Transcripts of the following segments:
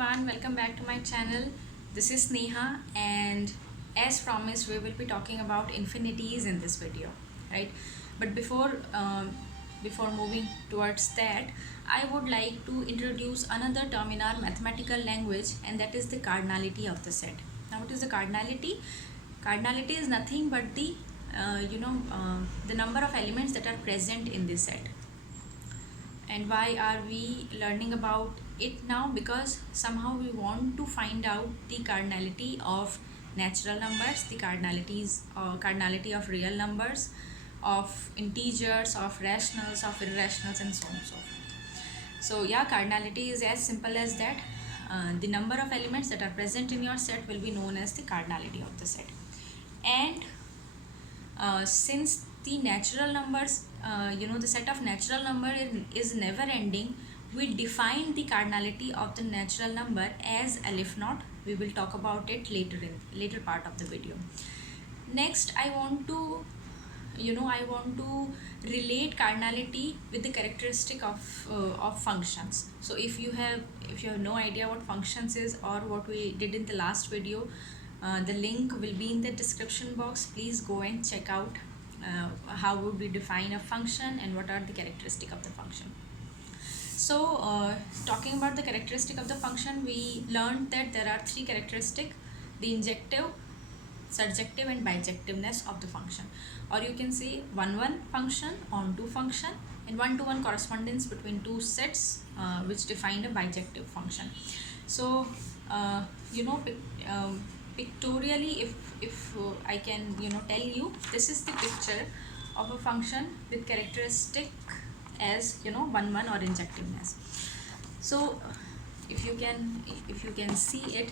everyone, welcome back to my channel. This is Neha, and as promised we will be talking about infinities in this video, right? But before moving towards that, I would like to introduce another term in our mathematical language, and that is the cardinality of the set. Now what is the cardinality? Cardinality is nothing but the number of elements that are present in this set. And why are we learning about it now? Because somehow we want to find out the cardinality of natural numbers, the cardinality of real numbers, of integers, of rationals, of irrationals, and so on and so forth. So yeah, cardinality is as simple as that. The number of elements that are present in your set will be known as the cardinality of the set. And since the natural numbers, the set of natural number is never ending, we define the cardinality of the natural number as L naught. We will talk about it later part of the video. Next, I want to relate cardinality with the characteristic of functions. So if you have no idea what functions is or what we did in the last video, the link will be in the description box. Please go and check out how would we define a function and what are the characteristic of the function. So talking about the characteristic of the function, we learned that there are three characteristics: the injective, surjective, and bijectiveness of the function, or you can say one-one function, on-to function, and one-to-one correspondence between two sets which define a bijective function. So pictorially, if I can tell you, this is the picture of a function with characteristic as one-one or injectiveness. So if you can see it,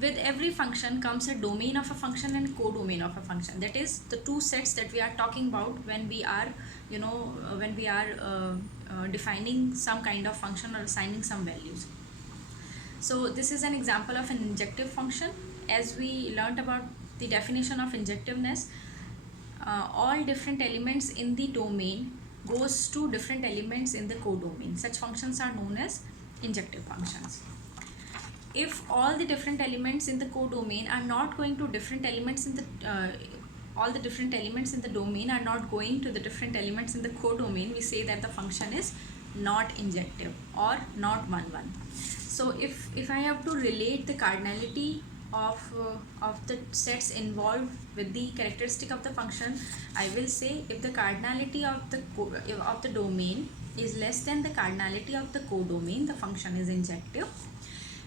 with every function comes a domain of a function and codomain of a function. That is the two sets that we are talking about when we are defining some kind of function or assigning some values. So this is an example of an injective function. As we learned about the definition of injectiveness, all different elements in the domain goes to different elements in the codomain. Such functions are known as injective functions. If all the different elements in the codomain are not going to different elements in the all the different elements in the domain are not going to the different elements in the codomain, we say that the function is not injective or not one-one. So if I have to relate the cardinality of the sets involved with the characteristic of the function, I will say if the cardinality of the domain is less than the cardinality of the codomain, the function is injective.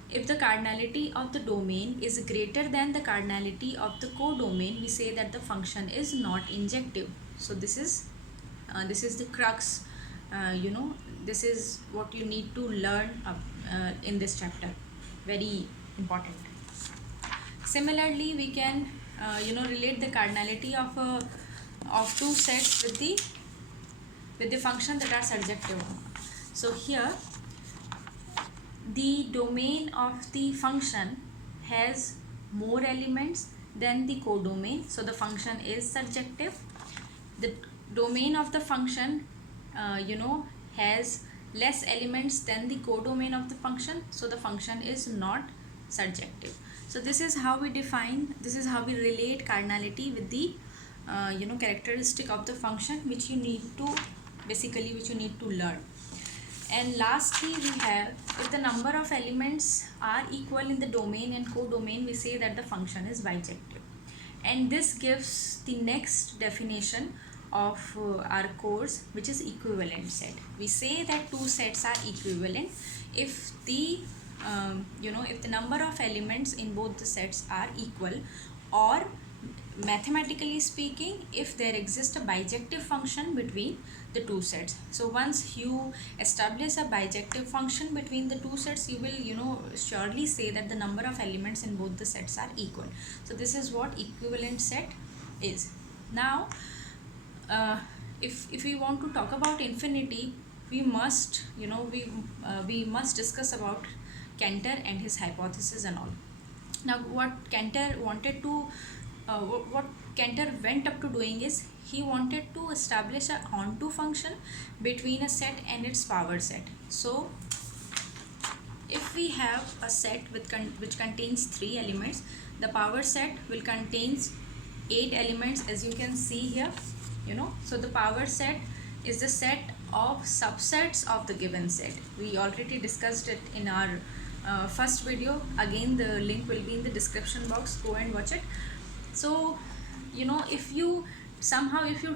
If the cardinality of the domain is greater than the cardinality of the codomain, we say that the function is not injective. So this is the crux. This is what you need to learn in this chapter. Very important. Similarly, we can relate the cardinality of two sets with the function that are surjective. So here, the domain of the function has more elements than the codomain, so the function is surjective. The domain of the function has less elements than the codomain of the function, so the function is not surjective. So this is how we relate cardinality with the characteristic of the function, which you need to learn. And lastly, we have, if the number of elements are equal in the domain and codomain, we say that the function is bijective. And this gives the next definition of our course, which is equivalent set. We say that two sets are equivalent if the number of elements in both the sets are equal, or mathematically speaking, if there exists a bijective function between the two sets. So once you establish a bijective function between the two sets, you will surely say that the number of elements in both the sets are equal. So this is what equivalent set is. Now if we want to talk about infinity, we must discuss about Cantor and his hypothesis and all. Now what Cantor went up to doing is, he wanted to establish an onto function between a set and its power set. So if if we have a set which contains 3 elements, the power set will contains 8 elements, as you can see here. So the power set is the set of subsets of the given set. We already discussed it in our first video. Again, the link will be in the description box, go and watch it. So if you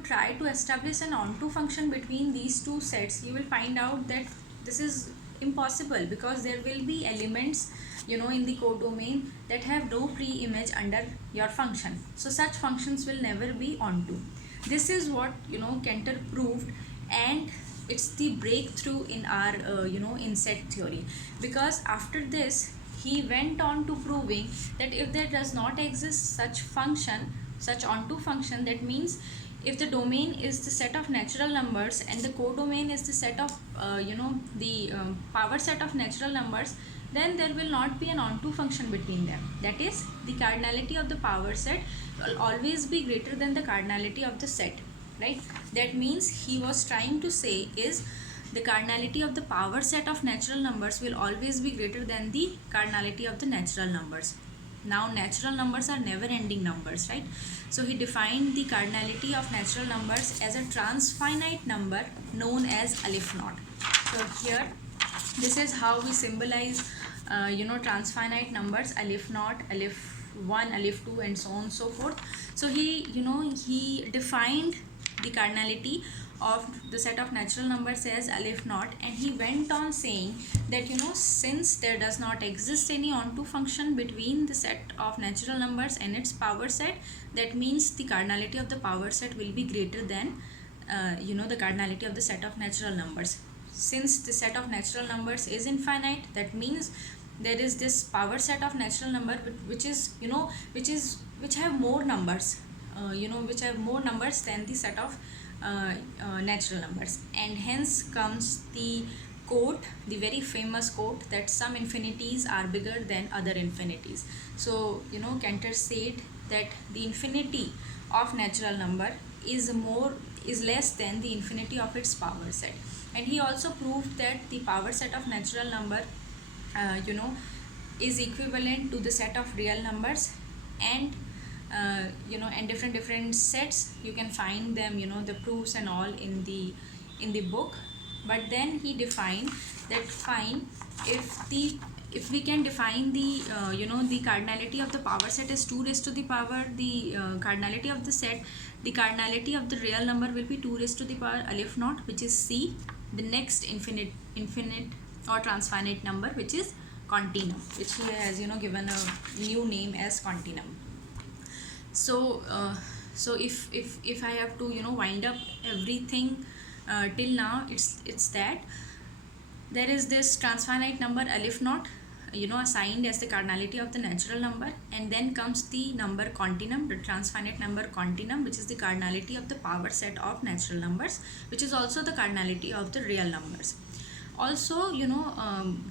try to establish an onto function between these two sets, you will find out that this is impossible, because there will be elements in the codomain that have no pre-image under your function. So such functions will never be onto. This is what Cantor proved, and it's the breakthrough in our in set theory, because after this he went on to proving that if there does not exist such onto function, that means if the domain is the set of natural numbers and the codomain is the set of the power set of natural numbers, then there will not be an onto function between them. That is, the cardinality of the power set will always be greater than the cardinality of the set, right? That means he was trying to say is the cardinality of the power set of natural numbers will always be greater than the cardinality of the natural numbers. Now natural numbers are never ending numbers, right? So he defined the cardinality of natural numbers as a transfinite number known as aleph naught. So here, this is how we symbolize transfinite numbers: aleph naught, aleph 1, aleph 2, and so on and so forth. So he defined the cardinality of the set of natural numbers as aleph naught, and he went on saying that since there does not exist any onto function between the set of natural numbers and its power set, that means the cardinality of the power set will be greater than the cardinality of the set of natural numbers. Since the set of natural numbers is infinite, that means there is this power set of natural number which have more numbers, which have more numbers than the set of natural numbers. And hence comes the quote, the very famous quote, that some infinities are bigger than other infinities. So Cantor said that the infinity of natural number is less than the infinity of its power set. And he also proved that the power set of natural number is equivalent to the set of real numbers, and and different sets, you can find them, the proofs and all in the book. But then he defined that fine, if we can define the the cardinality of the power set is 2 raised to the power the cardinality of the set, the cardinality of the real number will be 2 raised to the power aleph naught, which is C, the next infinite or transfinite number, which is continuum, which he has given a new name as continuum. So if I have to wind up everything till now, it's that there is this transfinite number aleph naught assigned as the cardinality of the natural number, and then comes the number continuum, the transfinite number continuum, which is the cardinality of the power set of natural numbers, which is also the cardinality of the real numbers. Also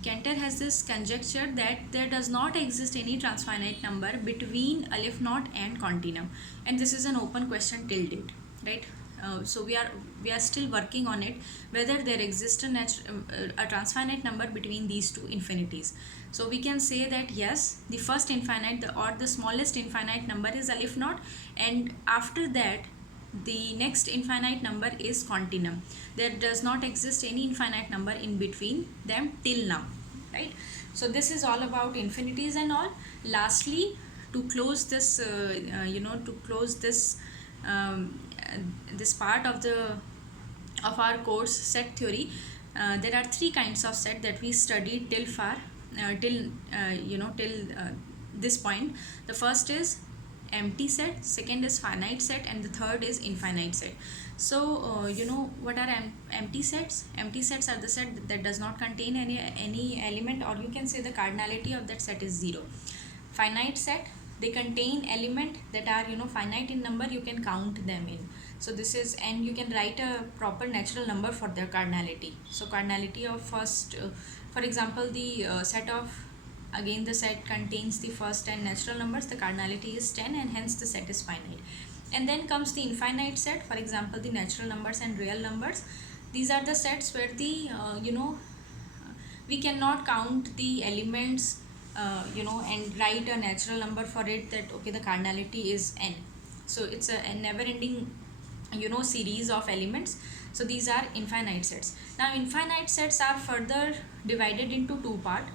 Cantor has this conjecture that there does not exist any transfinite number between aleph naught and continuum, and this is an open question till date, right? So we are still working on it, whether there exists a transfinite number between these two infinities. So we can say that yes, the first infinite or the smallest infinite number is aleph naught, and after that the next infinite number is continuum. There does not exist any infinite number in between them till now, right? So this is all about infinities and all. Lastly, to close this this part of our course, set theory, there are 3 kinds of set that we studied till this point. The first is empty set, second is finite set, and the third is infinite set. So what are empty sets? Empty sets are the set that does not contain any element, or you can say the cardinality of that set is 0. Finite set, they contain element that are finite in number, you can count them in. So this is, and you can write a proper natural number for their cardinality. So cardinality of first, for example, the set of, again the set contains the first 10 natural numbers, the cardinality is 10, and hence the set is finite. And then comes the infinite set, for example the natural numbers and real numbers. These are the sets where the We cannot count the elements, and write a natural number for it, that okay, the cardinality is n. So it's a never ending, series of elements. So these are infinite sets. Now infinite sets are further divided into two parts.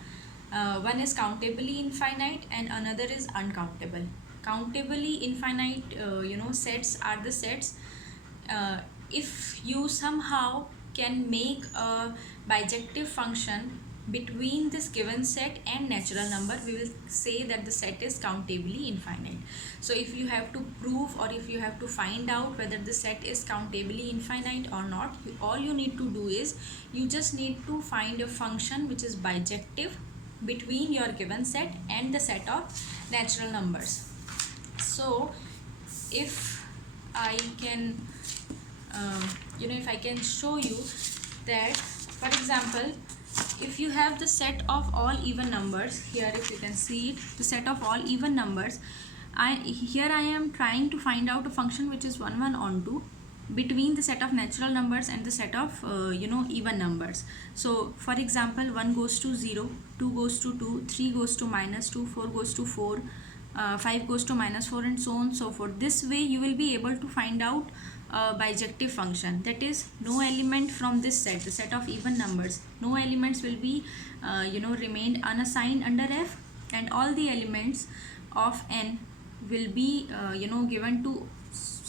One is countably infinite and another is uncountable. Countably infinite, sets are the sets, if you somehow can make a bijective function between this given set and natural number, we will say that the set is countably infinite. So if you have to prove, or if you have to find out whether the set is countably infinite or not, all you need to do is you just need to find a function which is bijective between your given set and the set of natural numbers. So if I can if I can show you that, for example, if you have the set of all even numbers here, if you can see it, the set of all even numbers, I am trying to find out a function which is 1 1 on 2 between the set of natural numbers and the set of even numbers. So for example, 1 goes to 0, 2 goes to 2, 3 goes to -2, 4 goes to 4, 5 goes to -4, and so on so forth. This way you will be able to find out a bijective function, that is, no element from this set, the set of even numbers, no elements will be remained unassigned under f, and all the elements of n will be given to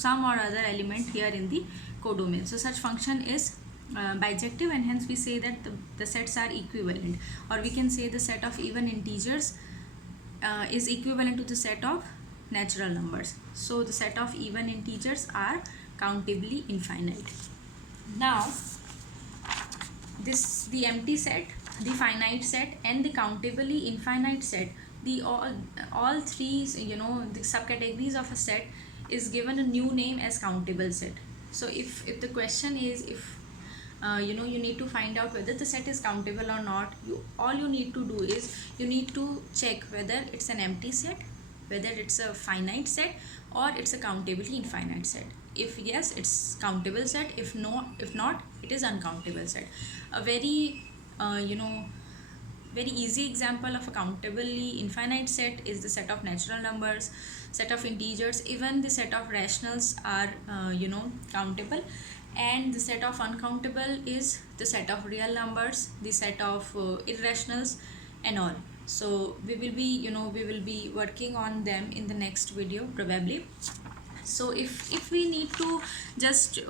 some or other element here in the codomain. So such function is bijective, and hence we say that the sets are equivalent, or we can say the set of even integers is equivalent to the set of natural numbers. So the set of even integers are countably infinite. Now the empty set, the finite set, and the countably infinite set, the all three the subcategories of a set is given a new name as countable set. So if the question is, if you need to find out whether the set is countable or not, all you need to do is you need to check whether it's an empty set, whether it's a finite set, or it's a countably infinite set. If yes, it's countable set. If not, it is uncountable set. A very very easy example of a countably infinite set is the set of natural numbers, set of integers, even the set of rationals are countable. And the set of uncountable is the set of real numbers, the set of irrationals, and all. So we will be working on them in the next video probably. So if we need to just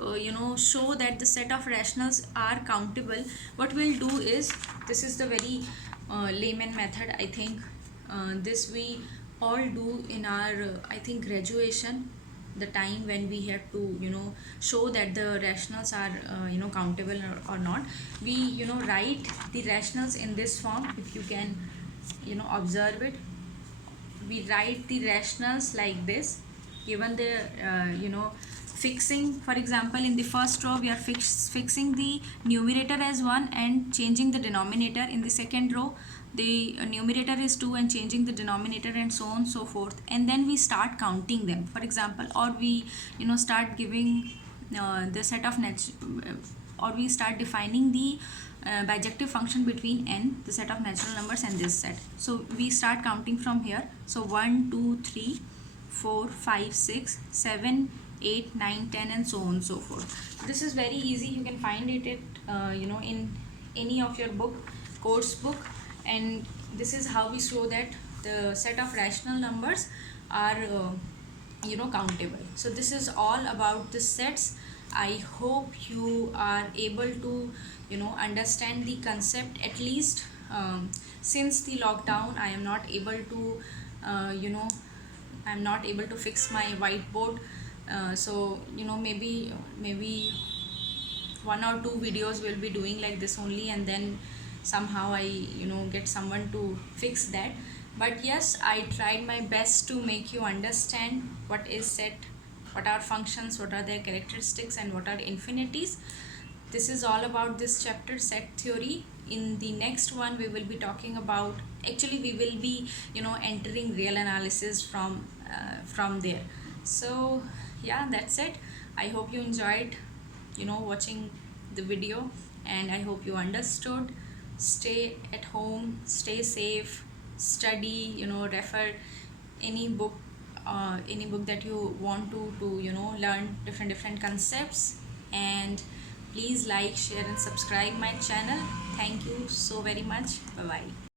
show that the set of rationals are countable, what we'll do is, this is the very layman method, I think. This we all do in our I think graduation, the time when we have to show that the rationals are countable or not. We write the rationals in this form. If you can observe it, we write the rationals like this, given the fixing. For example, in the first row we are fixing the numerator as 1 and changing the denominator. In the second row the numerator is 2 and changing the denominator, and so on so forth. And then we start counting them, for example, or we start giving the set of or we start defining the bijective function between n, the set of natural numbers, and this set. So we start counting from here. So 1 2 3 4 5 6 7 8 9 10 and so on so forth. This is very easy. You can find it at in any of your course book. And this is how we show that the set of rational numbers are countable. So this is all about the sets. I hope you are able to understand the concept, at least. Since the lockdown, I am not able to I'm not able to fix my whiteboard. So maybe one or two videos will be doing like this only, and then somehow I get someone to fix that. But yes, I tried my best to make you understand what is set, what are functions, what are their characteristics, and what are infinities. This is all about this chapter, set theory. In the next one we will be talking about, actually we will be entering real analysis from there. So yeah, that's it. I hope you enjoyed watching the video, and I hope you understood. stay at home, stay safe, study, refer any book, any book that you want to learn different concepts. And please like, share and subscribe my channel. Thank you so very much. Bye bye.